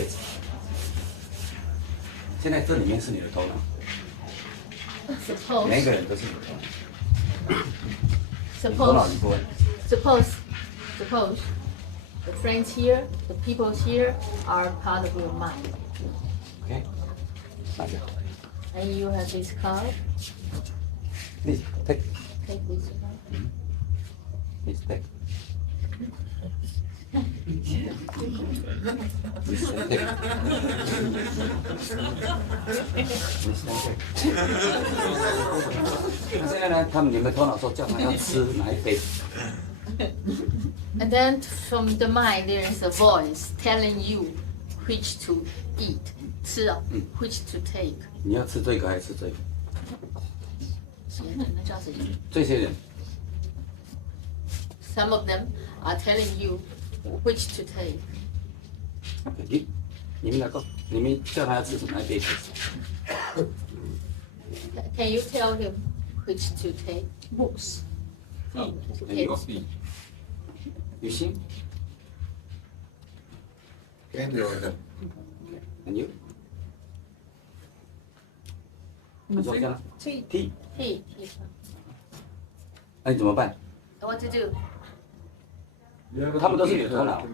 辈子。现在这里面是你的头脑，每一个人都是你的头脑。头脑一部分。Suppose the friends here, the people here are part of your mind. OK， 那就好。And you have this card. Please take. Take this one. Please take. Please take. Please take. 那现在呢？你们头脑说叫他要吃哪一杯？ And then from the mind there is a voice telling you which to eat, 吃哦 which to take. 你要吃这个还是吃这个？那叫什么？这些人 Some of them are telling you which to take. OK， 你们两个，你们叫他要吃哪一杯？ Can you tell him which to take? Books. Okay. You see? Can you? And you? 你说这样 T， He. 那你怎么办？ What to do? 他们都是你的头脑。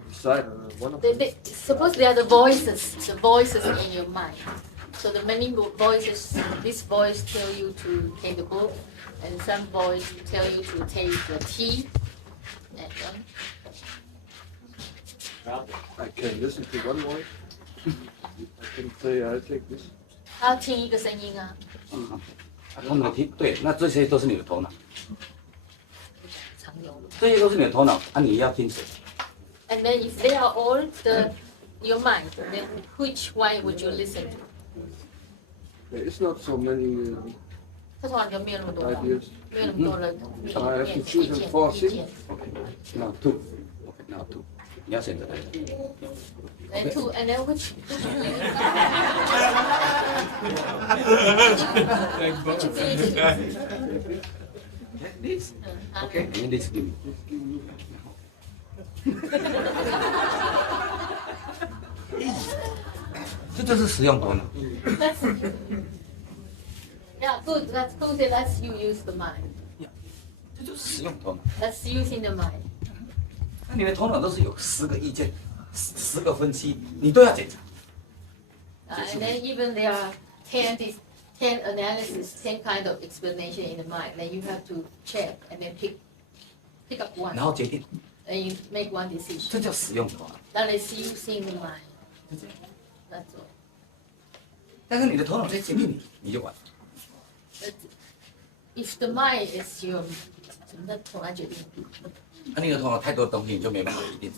Suppose they are the voices in your mind. So the many voices, this voice tell you to take the book, and some voice tell you to take the tea. And then, I can listen to one voice. I can say I take this. 他要听一个声音啊，他们的听对，那这些都是你的头脑，常有的。这些都是你的头脑，啊，你要听谁？ And then if they are all your mind, then which one would you listen to? There is not so many 他从来就没有那么多的， ideas. 没有那么多的意见。 Now two. OK, now two. 你要选择哪一个？ And two, and then which This. OK, and then this give me. 这就是实用头脑。 Yeah, good. That's good. That's you use the mind. 这就是实用头脑。 That's using the mind. 那你的头脑都是有10个意见、10个分析，你都要检查。 And then even there are 10 analysis, 10 kind of explanation in the mind. Then you have to check and then pick up one. 然后决定， And you make one decision. 这叫实用头脑。 That is using the mind. That's all. 但是你的头脑在决定你，你就完了。 But if the mind is your 那从来决定。那你的头脑太多的东西，你就没办法决定。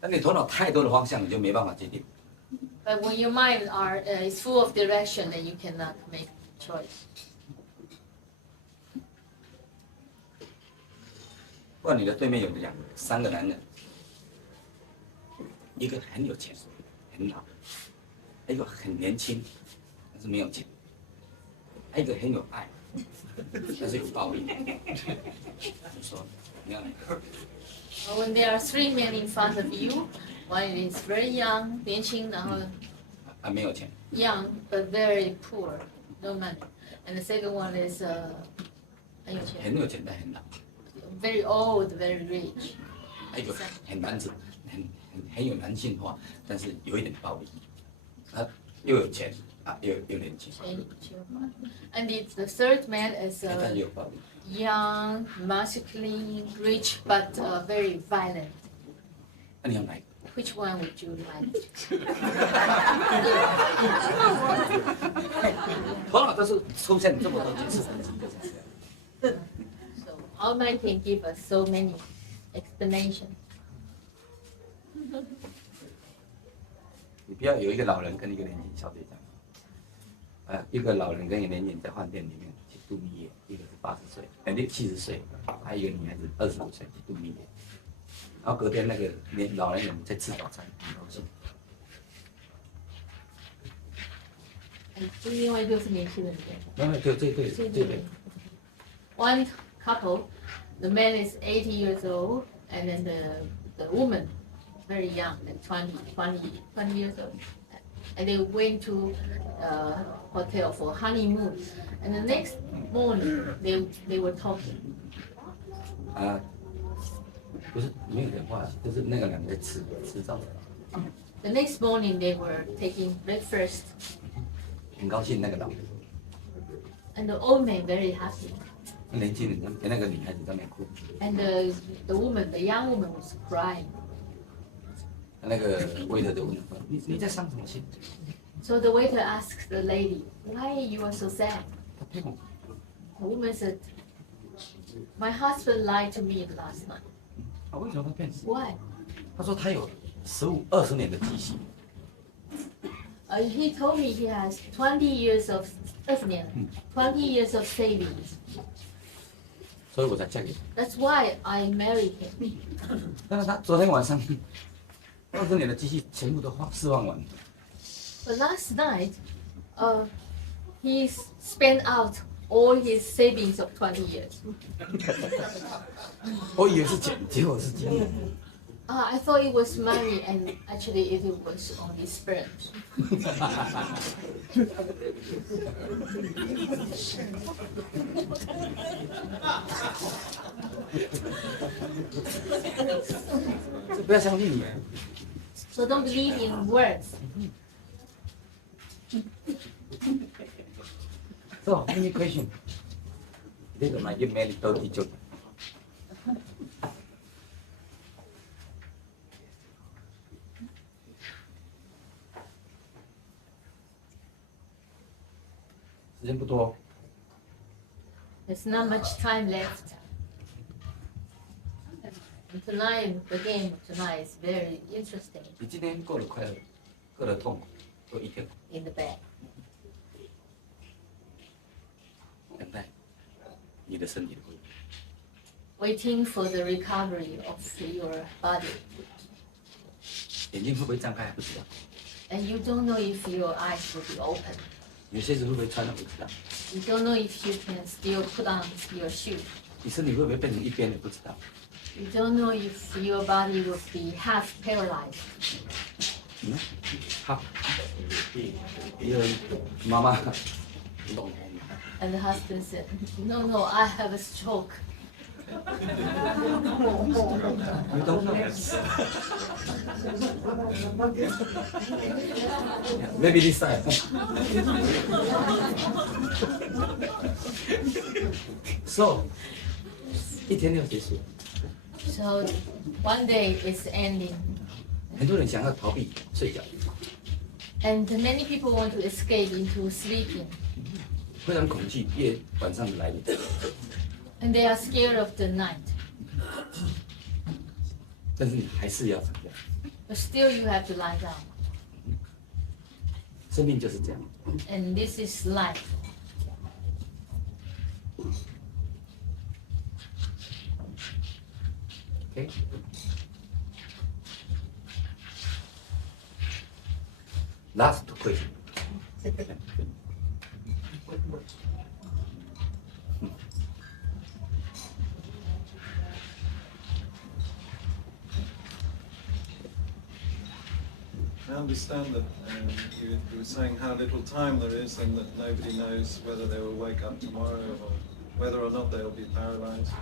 那你头脑太多的方向，你就没办法决定。 But when your mind is full of direction, then you cannot make choice. 不然你的对面有3个男人，一个很有钱，很老，还有一个很年轻，但是没有钱，还有一个很有爱，但是有暴力。你说你要哪个？ When there are 3 men in front of you, one is very young, 年轻，然后啊，没有钱。 young but very poor, no money. And the second one is 很有钱，很有钱但很老， very old, very rich. 还有一个很男子，很有男性化，但是有一点暴力。他又有钱啊，又年轻， And the third man is 但是有暴力。 young, masculine, rich but very violent. 那你要哪一个？ Which one would you like? 头脑都是出现这么多件事。 So our mind can give us so many explanations. 你不要有一个老人跟一个年轻小姐讲，一个老人跟一个年轻人在饭店里面去度蜜月，一个是80岁，70岁，还有一个女孩子25岁去度蜜月，然后隔天那个老年人在吃早餐，很高兴。另外就是年轻人。就这对。 One couple, the man is 80 years old, and then the woman very young, like 20 years old. And they went to hotel for honeymoon. And the next morning, they were talking. 不是没有讲话，就是那个两个在吃早餐， The next morning, they were taking breakfast. 很高兴那个老人， And the old man very happy. 年轻人那个女孩子在那边哭， And the young woman was crying. 那个waiter就问他你在伤什么心？ So the waiter asked the lady, "Why you are so sad?" 他骗我， The woman said, "My husband lied to me last night." 为什么他骗你？ Why? 他说他有20年的积蓄， He told me he has 20 years of 20 years of savings. 所以我才嫁给他。 That's why I married him. 但是他昨天晚上20年的积蓄全部都释放完了。 But last night, he spent out all his savings of 20 years. 我以为是钱，结果是金。 I thought it was money, and actually it was only sperm. 这不要相信你。 So don't believe in words. So, any question? This is my get married 39. 时间不多， There's not much time left. And tonight, the game tonight is very interesting 你今天过得快乐，过得痛苦，过一天， in the bed. 等待你的身体的恢复。 Waiting for the recovery of your body. 眼睛会不会张开还不知道， And you don't know if your eyes will be open. 有些鞋子会不会穿还不知道， You don't know if you can still put on your shoe. 你身体会不会变成一边的不知道。 You don't know if your body will be half paralyzed. 嗯，好，有人妈妈懂。 And the husband said, "No, I have a stroke." You don't know. Maybe this side. So, 一天就结束。 So one day is ending. 很多人想要逃避睡觉， And many people want to escape into sleeping. 非常恐惧夜晚上的来临。 And they are scared of the night. 但是你还是要睡觉。 But still you have to lie down. 生命就是这样。 And this is life. Okay. Last question. I understand that you were saying how little time there is and that nobody knows whether they will wake up tomorrow or whether or not they'll be paralyzed.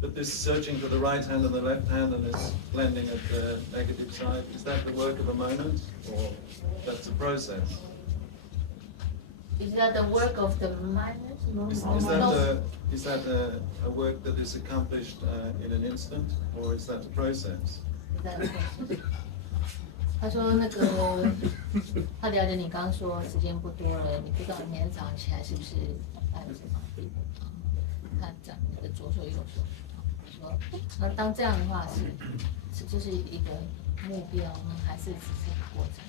But this searching for the right hand and the left hand and this blending at the negative side, is that the work of a moment or that's a process? Is that the work of the mind? Is that a work that is accomplished in an instant or is that a process? 他说那个，他了解你刚刚说时间不多了，你不知道明天早上起来是不是还有什么地方？他讲你的左手右手，说那当这样的话是就是一个目标呢，还是只是一个过程？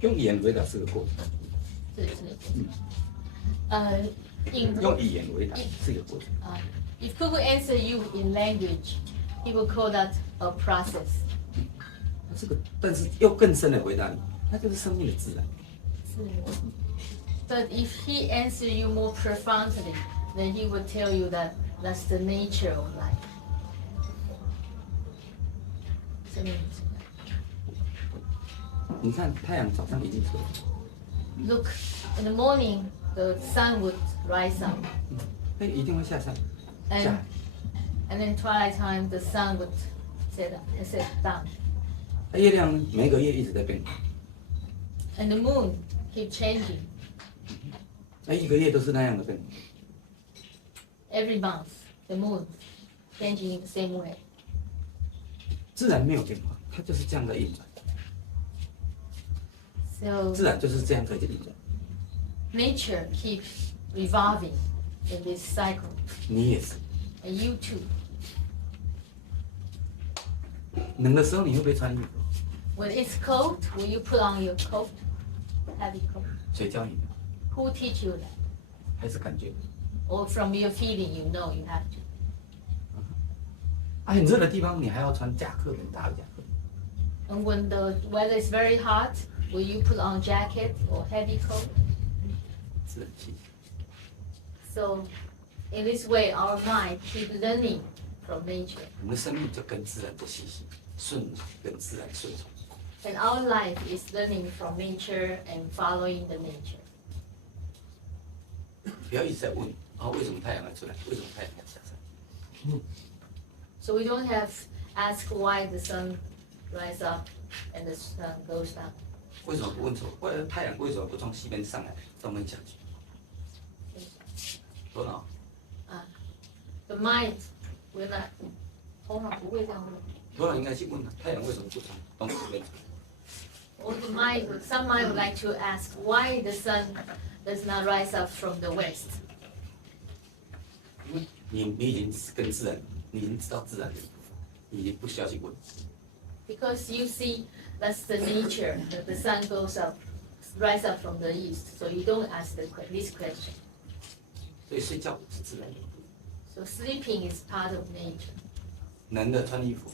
用语言回答是个过程，这是个过程。用语言回答是个过程。If Cuckoo answer you in language, he will call that a process. 这个，但是又更深的回答你，那就是生命的自然。But if he answer you more profoundly, then he will tell you that That's the nature of life. 生命是你看太阳早上已经出来了， Look, in the morning, the sun would rise up, 它一定会下山，下 and 来。 and then twilight time, the sun would set down, 那月亮呢，每个月一直在变化， and the moon keep changing 那一个月都是那样的变化。 every month. The moon changing in the same way. 自然没有变化，它就是这样的运转， So 自然就是这样的运转。 nature keeps revolving in this cycle, 你也是， and you too. 冷的时候你会不会穿衣服？ When it's cold, will you put on your coat, heavy coat? 谁教你的？ Who teach you that? 还是感觉？ Or from your feeling, you know you have to. 啊，很热的地方你还要穿夹克，很大的夹克。 And when the weather is very hot, will you put on jacket or heavy coat? 自然气。 So, in this way, our mind keep learning from nature, 我们的生命就跟自然不息息，跟自然顺从。 and our life is learning from nature and following the nature. 不要一直在问啊，为什么太阳要出来？为什么太阳要下山？ So we don't have ask why the sun rise up and the sun goes down. 为什么不问说，太阳为什么不从西边上来，东边下去？头脑 The mind will not. 头脑不会这样问。头脑应该去问太阳为什么不从东边出来？ Or the mind, some mind would like to ask why the sun does not rise up from the west. 因为你已经跟自然，你已经知道自然的，你已经不需要去问。 Because you see, that's the nature, that the sun goes up, rise up from the east. So you don't ask this question. 所以睡觉是自然的， So sleeping is part of nature. 冷的穿衣服，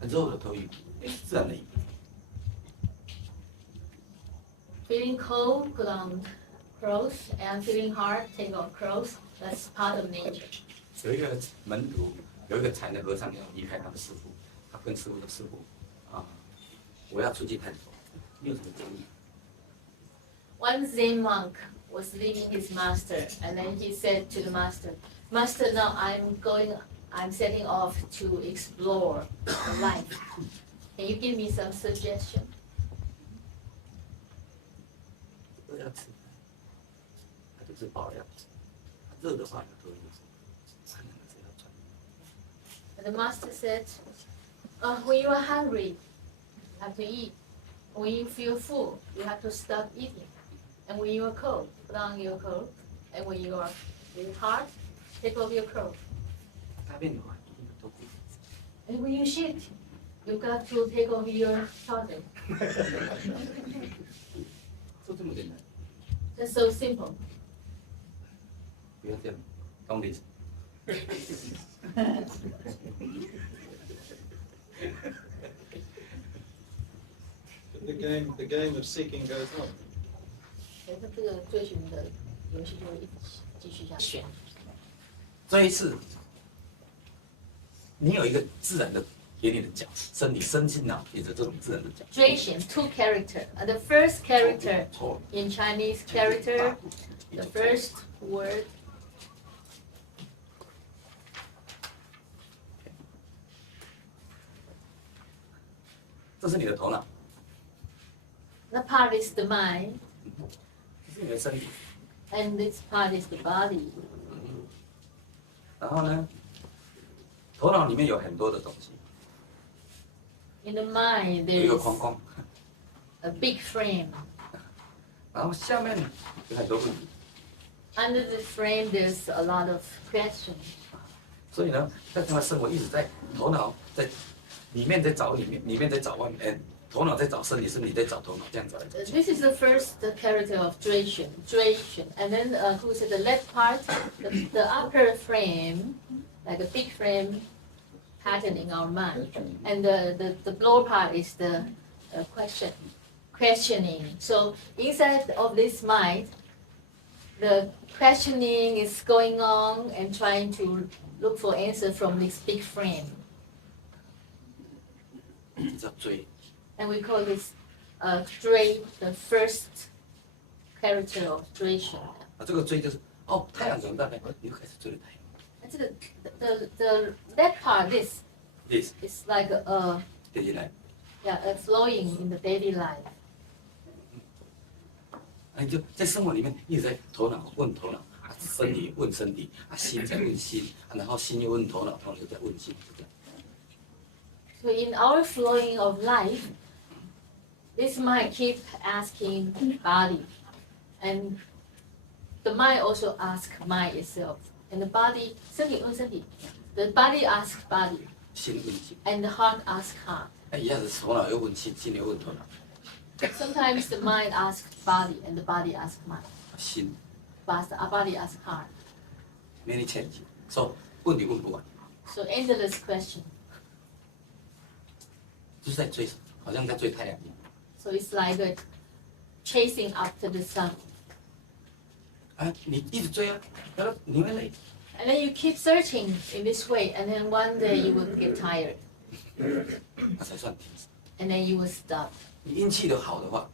热的脱衣服，是自然的衣服。 Feeling cold, put on clothes, and feeling hot, take off clothes. That's part of nature. 有一个门徒，有一个禅的和尚要离开他的师傅，他跟师傅说：“师傅，啊，我要出去探索，你有什么建议？” One Zen monk was leaving his master, and then he said to the master, "Master, now I'm setting off to explore life. Can you give me some suggestion?" 都要吃，他就是饱了要吃，热的话要脱衣服，寒冷的时候要穿。 And the master said, "When you are hungry, you have to eat. When you feel full, you have to stop eating. And when you are cold, put on your coat. And when you are very hot, take off your coat. 大便的话一定要脱裤子。 And when you shit, you got to take off your toilet." 就这么简单， That's so simple. 不要这样，懂理。 The game of seeking goes on. 所以这个追寻的游戏就会一直继续下去。这一次，你有一个自然的给你的角，身体、身心脑也是这种自然的角。追寻 two character. The first character 错 in Chinese character, the first word. 这是你的头脑， That part is the mind, 这是你的身体。 and this part is the body. 然后呢，头脑里面有很多的东西， In the mind, 有 there 一个 is 框框， a big frame. 然后下面有很多问题。 Under the frame, there's a lot of questions. 所以呢，在他的生活一直在头脑在里面在找里面，里面在找外面，头脑在找身体，身体在找头脑，这样子来找去。 This is the first character of Duation. And then who's the left part? The upper frame, like a big frame pattern in our mind. And the lower part is the questioning. So inside of this mind, the questioning is going on and trying to look for answer from this big frame. 这叫追。 And we call this Dray, the first character of Dration. 啊，这个追就是哦，太阳怎么办呢？你就开始追着太阳。 And that part, this This is like a 接下来， flowing in the daily life. 啊，你就在生活里面一直在头脑问头脑，啊，身体问身体，啊，心在问心，啊，然后心又问头脑，头脑又在问心，就这样。 So in our flowing of life, this mind keep asking body, and the mind also asks mind itself, and the body, 身体问身体 the body asks body, 心问心， and the heart asks heart. 哎，一下子头脑又问心，心又问头脑， Sometimes the mind asks body, and the body asks mind, 心 but the body asks heart. many change，so 问题问不完， So endless question. 就是在追，好像在追太阳一样。 So it's like chasing after the sun. 啊，你一直追啊，然后你会累， And then you keep searching in this way, and then one day you will get tired, 那才算停止。 and then you will stop. 你运气的好的话，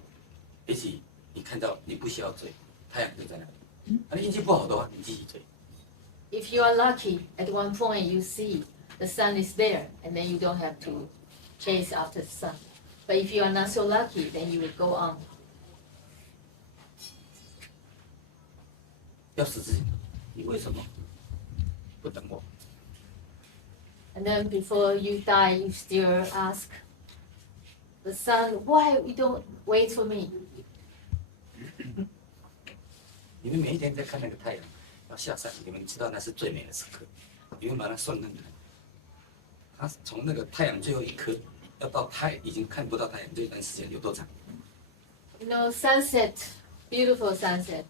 也许你看到你不需要追，太阳就在那里。啊，你运气不好的话，你继续追。 If you are lucky, at one point you see the sun is there, and then you don't have to chase after the sun. But if you are not so lucky, then you will go on. 要死之前，你为什么不等我？ And then before you die, you still ask the sun, why you don't wait for me? 你们每一天在看那个太阳要下山，你们知道那是最美的时刻，你们把它算看看，它从那个太阳最后一颗，要到已经看不到太阳这段时间有多长？ You know, sunset, beautiful sunset.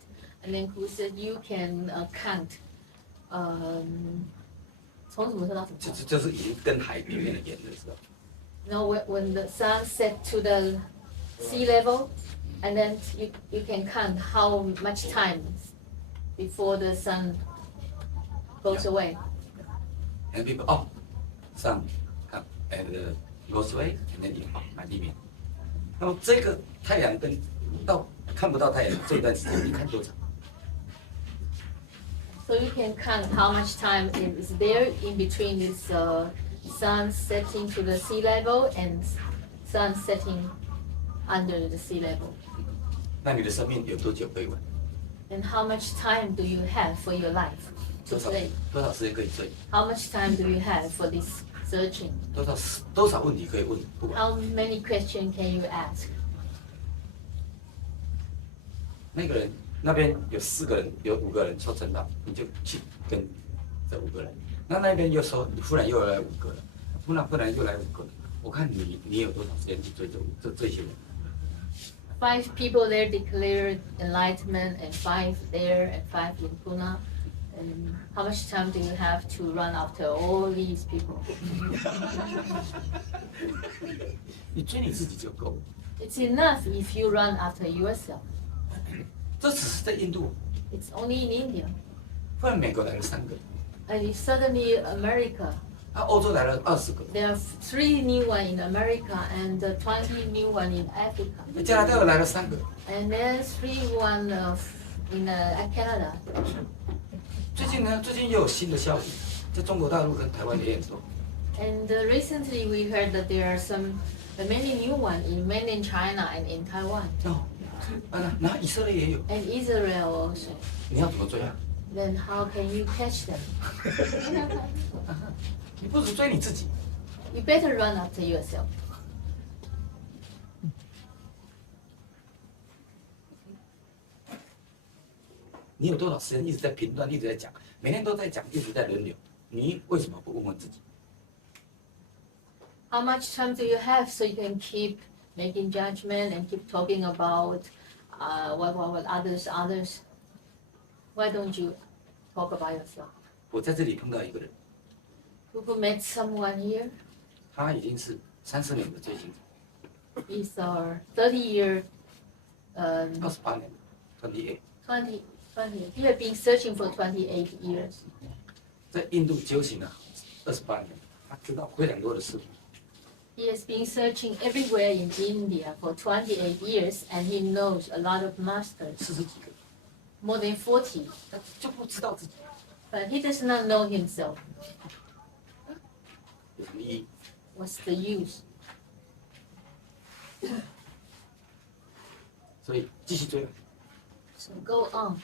And then who said you can count, 从什么时候到什么时候？就是已经跟海平面的沿的时候。 You know, when the sun set to the sea level, and then you can count how much time before the sun goes away. And people, oh, sun come and goes away, and then you my limit. 那么这个太阳跟到看不到太阳这段时间，你看多长？ So you can count how much time is there in between this sun setting to the sea level and sun setting under the sea level. 那你的生命有多久可以玩？ And how much time do you have for your life to 多少 play? 多少时间可以追？ How much time do you have for this searching? 多少问题可以问？不管 How many questions can you ask? 那个人那边有4个人，有5个人抽成道，你就去跟这5个人。那边又说，忽然又来5个人，忽然又来5个人。我看你有多少时间去追这些人？ 5 people there declared enlightenment, and 5 there, and 5 in Pune. And how much time do you have to run after all these people? 你追你自己就够了。 It's enough if you run after yourself. 这只是在印度， It's only in India. 忽然美国来了3个， And suddenly America, 啊，欧洲来了20个， there are 3 new one in America and 20 new one in Africa. 加拿大又来了3个。 And there's 3 one in Canada. 最近又有新的消息，在中国大陆跟台湾也很多。 And recently we heard that there are many new one in mainland China and in Taiwan. 哦，然后以色列也有， And Israel also. 你要怎么追啊？ Then how can you catch them? 你不如追你自己。 You better run after yourself. 你有多少时间一直在评断，一直在讲，每天都在讲，一直在轮流，你为什么不问问自己？ How much time do you have so you can keep making judgment and keep talking about what others? Why don't you talk about yourself? 我在这里碰到一个人， Cuckoo met someone here. 他已经是30年的追星者， He's our 30-year, 28年，28， 20 20. You have been searching for 28 years. 在印度修行了28年，他知道非常多的事。 He has been searching everywhere in India for 28 years, and he knows a lot of masters, 40几个， more than 40. 他就不知道自己 But he does not know himself. 有什么意义。 What's the use? 所以继续追， So go on.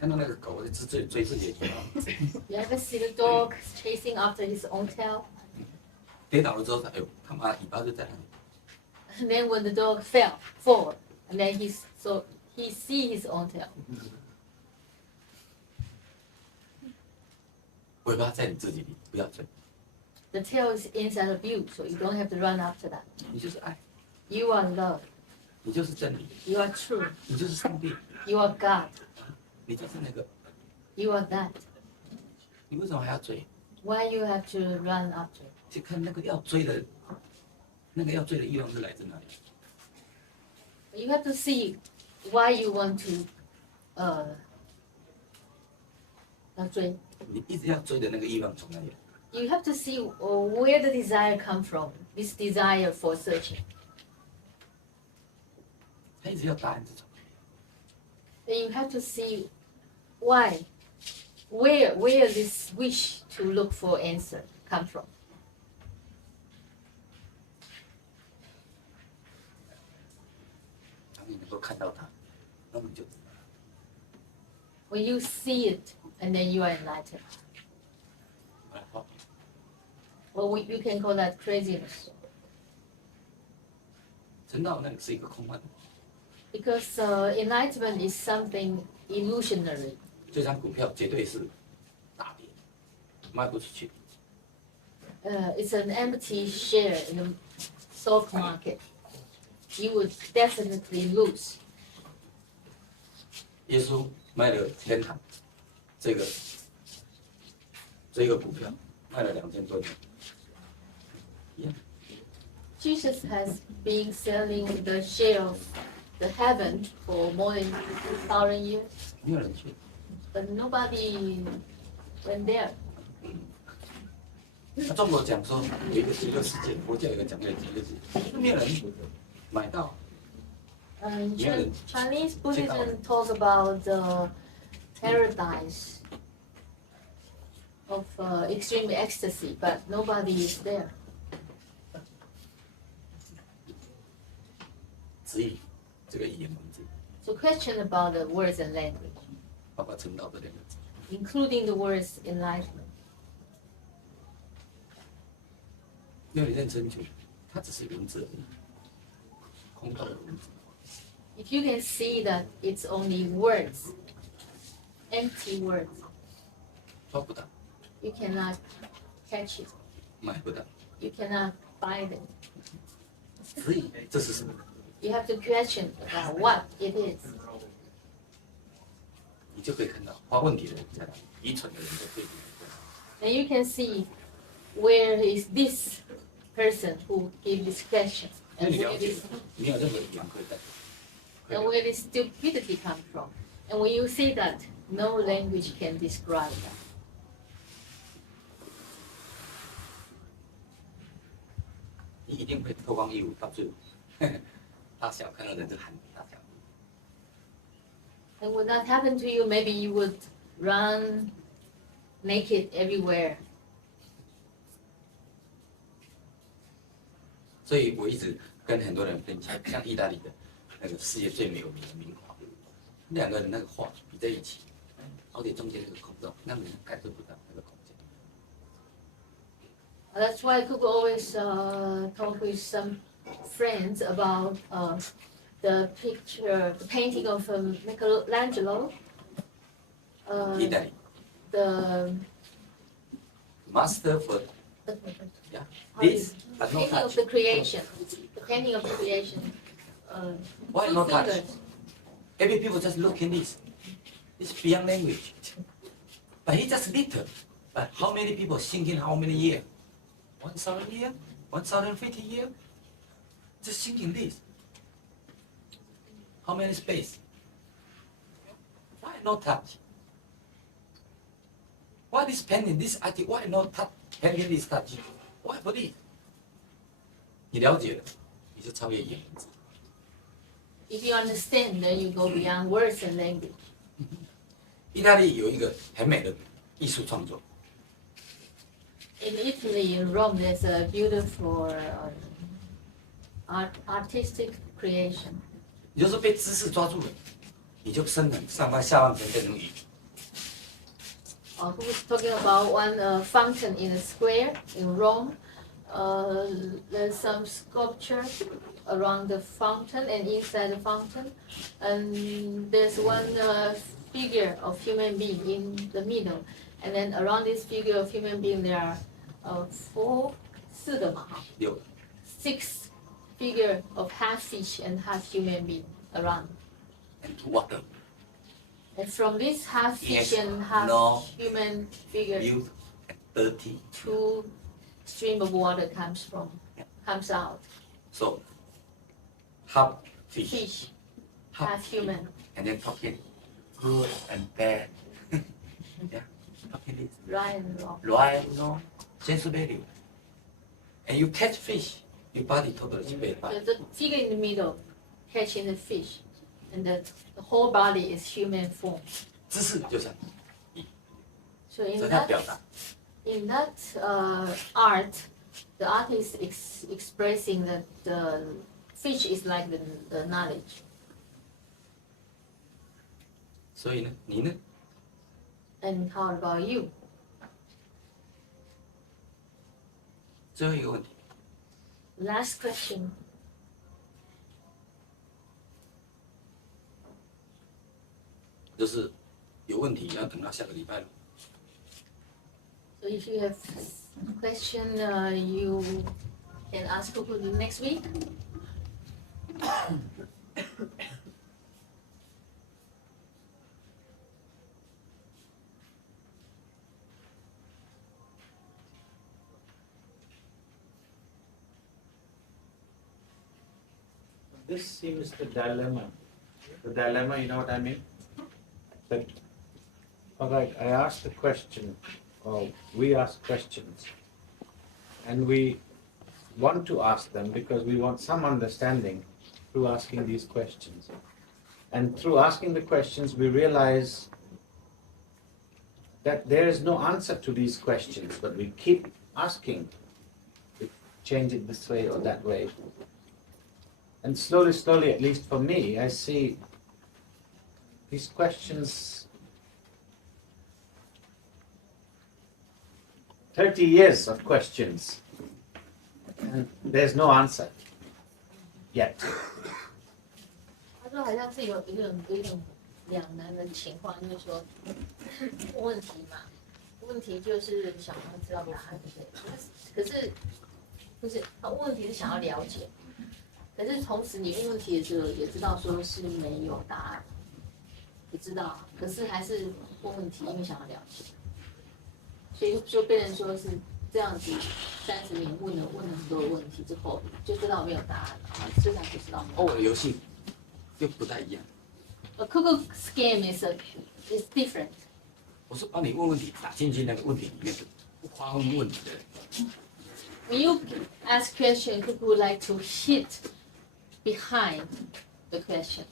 看到那个狗在追自己的腿， You ever see the dog chasing after his own tail? 跌倒了之后，哎呦，他妈尾巴就在那里。 And then when the dog fell forward, and then he see his own tail. 尾巴在你自己里，不要追。 The tail is inside of you, so you don't have to run after that. 你就是爱， You are love. 你就是真理， You are true. 你就是上帝， You are God. 你就是那个。 You are that. 你为什么还要追？ Why you have to run after? 去看那个要追的欲望是来自哪里？ You have to see why you want to 要追。你一直要追的那个欲望从哪里来？ You have to see where the desire come from. This desire for searching. 他一直要答案这种。 Then you have to see why, where this wish to look for answer come from. 当你能够看到它，那么你就 When you see it, and then you are enlightened. 把它画。 Well, you can call that craziness. 成道那里是一个空幻的， Because enlightenment is something illusionary. 这张股票绝对是大跌，卖不出去。 It's an empty share in the stock market. You would definitely lose. 耶稣卖了天堂这个股票，卖了2000多年，一样。 Jesus has been selling the share of the heaven for more than 2,000 years, 没有人去。 but nobody went there. 那中国讲说有一个极乐世界，佛教有一个讲究的极乐世界，没有人买到。 Chinese Buddhism talks about the paradise of extreme ecstasy, but nobody is there. 质疑这个语言文字， So question about the words and language, 包括成道这两个字， including the words enlightenment. 没有你认真去，它只是文字而已，空洞的文字。 If you can see that it's only words, empty words, 抓不到， you cannot catch it. 买不到， You cannot buy them. 质疑这是什么？ You have to question about what it is. 你就可以看到发问题的人在哪里，愚蠢的人在对立在哪里。 And you can see where is this person who gave this question 那 and 你 where 了解 this ，没有任何语言可以代表。 and where this stupidity comes from. And when you see that, no language can describe that. 你一定会脱光衣服到最后，大小看到人就喊大小。 And when that happened to you, maybe you would run naked everywhere. 所以我一直跟很多人分享，像意大利的那个世界最有名的名画，两个人那个画比在一起，而且中间那个空洞，让人感受不到那个空间。 That's why Cuckoo always talk with some friends about the painting of Michelangelo. 意大利 The master for the yeah how do you- this but no painting of touch. the creation. The painting of the creation. Why two no touch? fingers. Every people just look in this. It's beyond language. But he just little. But how many people thinking how many years? 1,000 years? 1,050 years? Just thinking this. How many space? not touch? Why this painting, this artist, why not touch? Painting this touch? Why for this? 你了解了，你就超越眼。 If you understand, then you go beyond words and language. 意大利有一个很美的艺术创作， In Italy, in Rome, there's a beautiful artistic creation. 你就是被知识抓住了，你就生成上方下方变成鱼。 Who was talking about one fountain in a square in Rome? There's some sculpture around the fountain and inside the fountain, and there's one figure of human being in the middle, and then around this figure of human being there are有 six figure of half fish and half human being around. and water, And from this half fish Yes, and half no. human figure, beauty, and dirty. two stream of water comes out. So half fish, Fish, half half human, and then talking good and bad. Yeah, talking this right and wrong. right, no, sense value. And you catch fish, your body totally bad. So the figure in the middle catching the fish, and the whole body is human form. 知识就像 So 这样表达。 in that art, the artist is expressing that the fish is like the knowledge. 所以呢，你呢？ And how about you? 最后一个问题， Last question. 就是有问题要等到下个礼拜了。 So if you have question, you can ask Cuckoo next week. This seems the dilemma. The dilemma, you know what I mean? That, all right, I asked a question, or we ask questions, and we want to ask them because we want some understanding through asking these questions. And through asking the questions, we realize that there is no answer to these questions, but we keep asking to change it this way or that way. And slowly, slowly, at least for me, I see these questions, 30 years of questions, and there's no answer yet. 他说好像是有一种两难的情况，就是说问题嘛，问题就是想要知道答案，可是不是他问题是想要了解，可是同时你问问题的时候也知道说是没有答案，不知道，可是还是问问题，因为想要了解，所以就变成说是这样子，30年问了很多问题之后，就知道没有答案了，虽然不知道没有答案。偶尔游戏又不太一样。 A Cuckoo's game is different. 我是帮你问问题，打进去那个问题里面的，不发问问题的人。 When you ask question, Cuckoo would like to hit behind the question.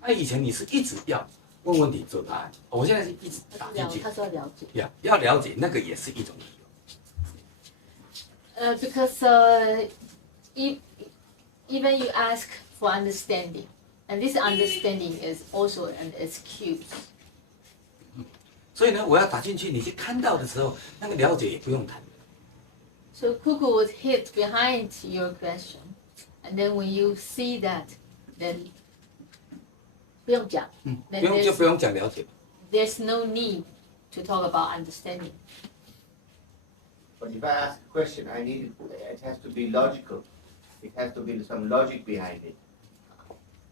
那以前你是一直要问问题找答案，我现在是一直打进去。他说了解。要了解那个也是一种理由。 Because even you ask for understanding, and this understanding is also an excuse. 所以呢，我要打进去，你去看到的时候，那个了解也不用谈。 So Cuckoo would hit behind your question, and then when you see that, then 不用讲，不用讲了解。 There's no need to talk about understanding. But if I ask a question, I need it has to be logical. It has to be some logic behind it.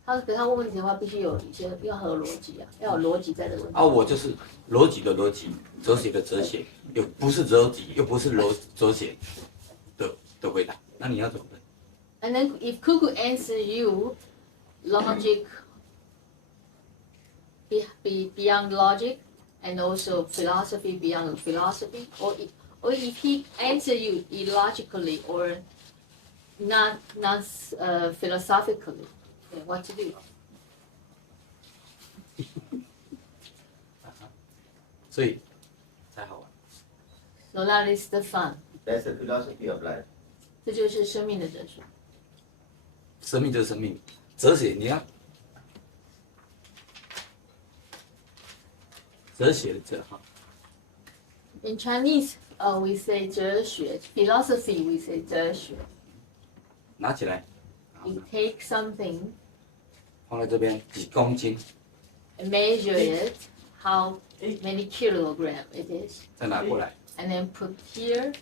他问问题的话，必须有一些要有逻辑啊，要有逻辑在这个问题。啊，我就是逻辑的逻辑，哲学的哲学，又不是逻辑，又不是哲学的回答，那你要怎么办？ And then if Cuckoo answer you logic beyond logic, and also philosophy beyond philosophy, or if he answer you illogically or not philosophically, then what to do? 所以才好玩。 So that is the fun. That's the philosophy of life. 这就是生命的哲学。生命就是生命，哲学你看，哲学的哲哈， In Chinese, we say 哲学 philosophy we say 哲学。拿起来， You take something 放在这边几公斤， and measure it, how many kilogram it is, 再拿过来， and then put here,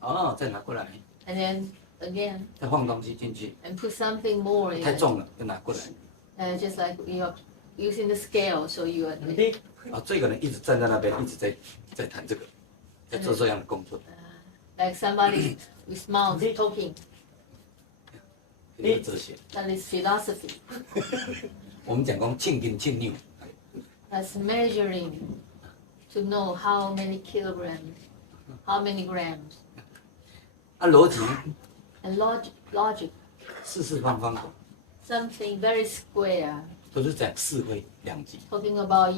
哦，再拿过来， and then again, 再放东西进去， and put something more in 太 it. 重了，又拿过来。 Just like you're using the scale, so you are 啊，这个人一直站在那边，一直在谈这个，在做这样的工作， like somebody with mouth talking. 这是哲学。 That is philosophy. 我们讲讲庆斤庆六， That's measuring to know how many kilograms, how many grams. 啊，逻辑 And logic, 四四方方的， something very square, 都是讲是非两极， talking about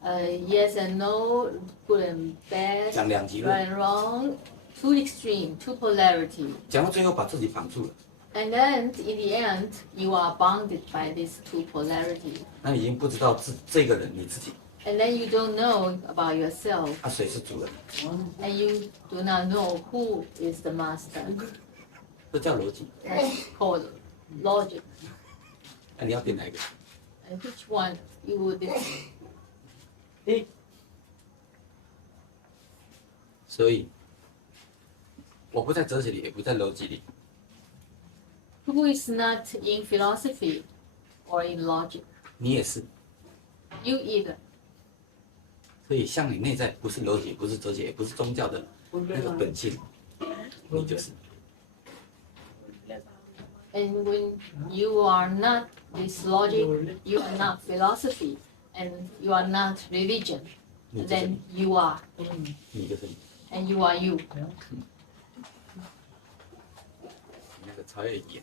yes and no, good and bad, 讲两极 right 论， and wrong, two extreme, two polarity. 讲到最后把自己绑住了， And then in the end, you are bounded by these two polarity. 那已经不知道这个人你自己 And then you don't know about yourself, 啊谁是主人， and you do not know who is the master. 这叫逻辑。 That's called logic. 那你要点哪一个？ And which one you would 所以我不在哲学里，也不在逻辑里， who is not in philosophy or in logic? 你也是。 You either. 所以像你内在不是逻辑，不是哲学，也不是宗教的那个本性，你就是。 And when you are not this logic, you are not philosophy, and you are not religion, 你就是 then 你， you are, 你就是你， and you are you. 那个超越语言，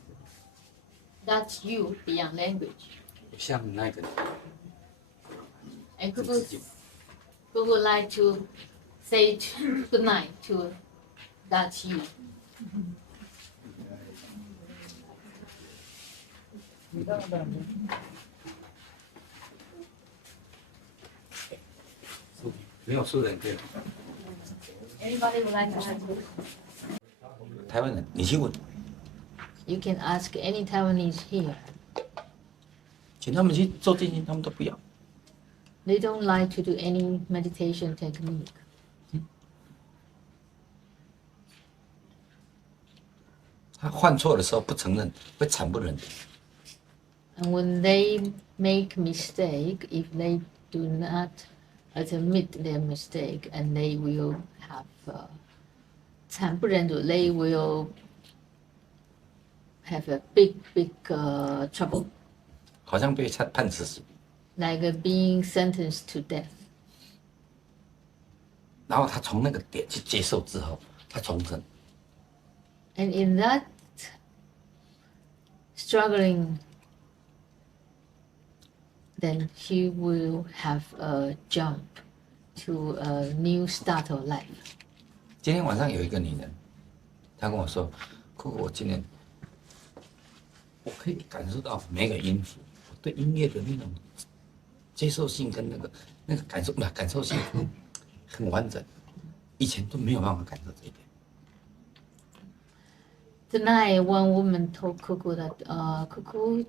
That's you beyond language. 像那个 And 自 Cuckoo 己， would like to say good night to that's you. 没有输的人可以。 Anybody would like to ask? 台湾人，你去问， You can ask any Taiwanese here. 请他们去做静心，他们都不要。 They don't like to do any meditation technique. 他犯错的时候不承认，会惨不忍睹。 And when they make mistake, if they do not admit their mistake, and they will have 惨不忍睹, they will have a big trouble, 好像被判死刑， like being sentenced to death. 然后他从那个点去接受之后，他重生， And in that struggling, then he will have a jump to a new start of life. 今天晚上有一个女人，她跟我说：“酷，我今天我可以感受到每个音符，我对音乐的那种接受性跟那个感受性很完整，以前都没有办法感受这一点。” Tonight, one woman told Cuckoo that, Cuckoo,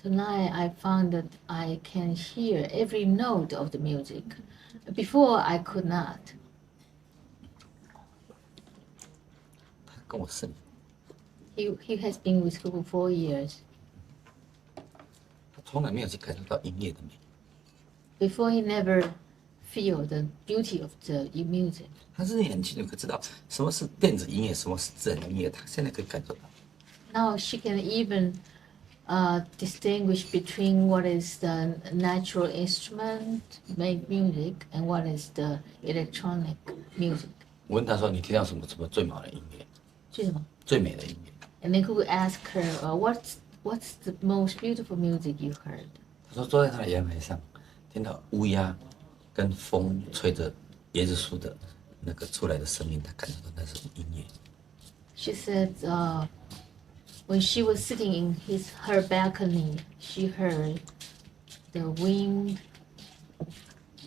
tonight I found that I can hear every note of the music. Before I could not. 她跟我呻， He has been with Cuckoo 4 years. 她从来没有去感受到音乐的美。 Before he never feel the beauty of the music. 她是很清楚可知道什么是电子音乐，什么是自然音乐，她现在可以感受到。 Now she can even distinguish between what is the natural instrument make music and what is the electronic music. 我问他说：“你听到什么最好的音乐？是吗？最美的音乐 And then Cuckoo asked her, what's the most beautiful music you heard?？” 他说：“坐在他的阳台上，听到乌鸦跟风吹着椰子树的那个出来的声音，他感觉到那是音乐。” She said, when she was sitting in her balcony, she heard the wind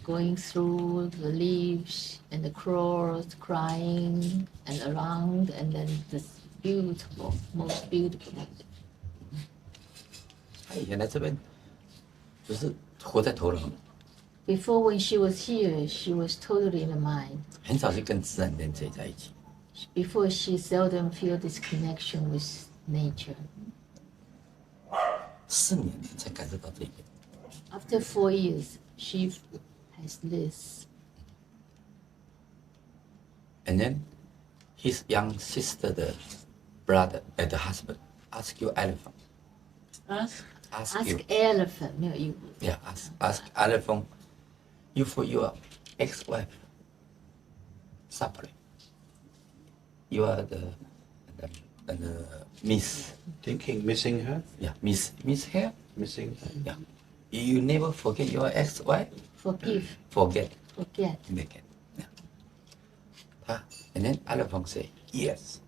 going through the leaves and the crows crying and around, and then this beautiful, most beautiful music. 他以前来这边只是活在头脑， Before, when she was here, she was totally in the mind. 很少去跟自然连接在一起。 Before, she seldom feel this connection with nature. 4年才感受到这一点。 After 4 years, she has this. And then his young sister, the brother, and the husband ask you elephant. Ask you. Ask elephant, 没有义务。 Yeah, ask elephant. You for your ex-wife. Separate. You are the miss. Thinking, missing her, Yeah, miss here. missing her. Yeah. You never forget your ex-wife. Forgive, Forget. forget. Make it. Yeah. And then elephant say yes.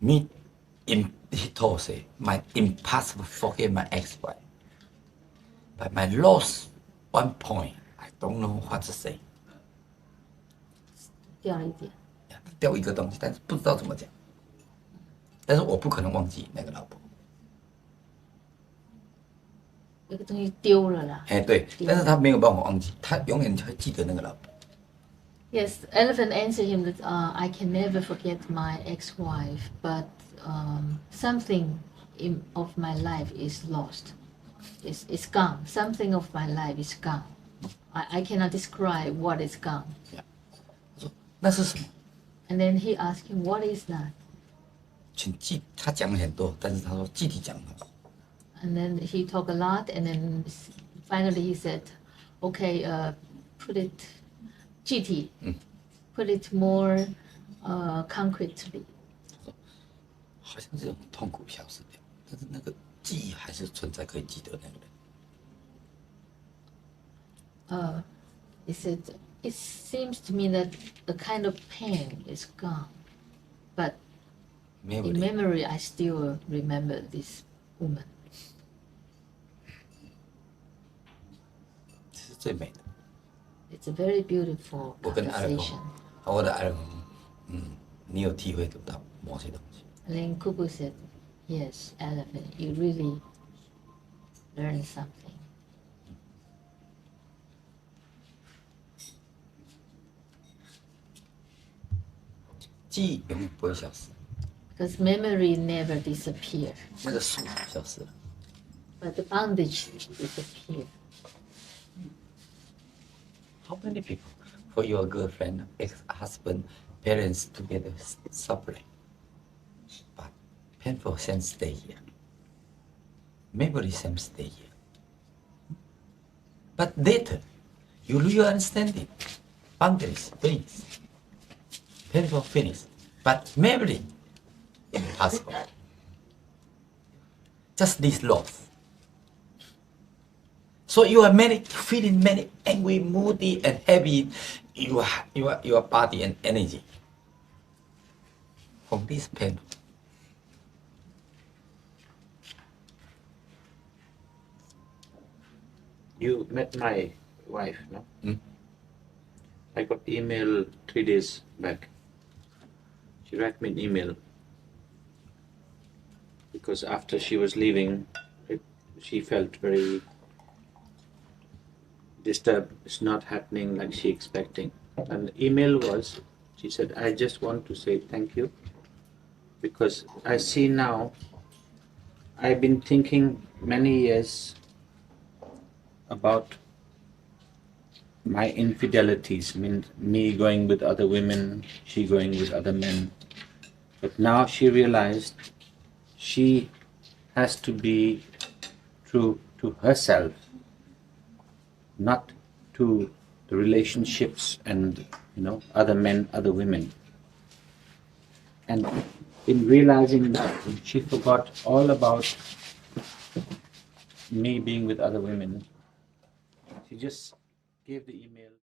Me, he told say my impossible forget my ex-wife. But my lost one point, I don't know what to say. 掉了一点。 掉一个东西，但是不知道怎么讲。但是我不可能忘记那个老婆。那个东西丢了啦。哎，对，但是他没有办法忘记，他永远会记得那个老婆。 Yes, elephant answered him that I can never forget my ex-wife, but something of my life is lost. It's gone. Something of my life is gone. I cannot describe what is gone. 他说那是什么？ And then he asked him, what is that? 请记，他讲了很多，但是他说具体讲了。 And then he talked a lot, and then finally he said, okay, put it, GT, put it more concretely. 好像这种痛苦消失掉，但是那个记忆还是存在，可以记得那个人。 He said, it seems to me that the kind of pain is gone, but in Memory memory I still remember this woman. 这是最美的。 It's a very beautiful 我跟艾伦 conversation. 和我的艾伦，你有体会得到某些东西。 And then Cuckoo said, yes, elephant, you really learned something. 记忆永远不会消失， Because memory never disappears, 那个束缚消失了。 but the bondage disappears. How many people for your girlfriend, ex-husband, parents together separate, but painful same stay here. Memory same stay here. But later, you really understand it. Boundaries finish. Painful finish. But memory, impossible. Just this loss. So you are feeling many angry, moody, and heavy. Your body and energy from this pain. You met my wife, no? Hmm? I got email 3 days back. She wrote me an email because after she was leaving, she felt very disturbed. It's not happening like she expecting. And the email was, she said, I just want to say thank you because I see now, I've been thinking many years about my infidelities, mean me going with other women, she going with other men. But now she realized she has to be true to herself, not to the relationships and other men, other women. And in realizing that, she forgot all about me being with other women. She just gave the email.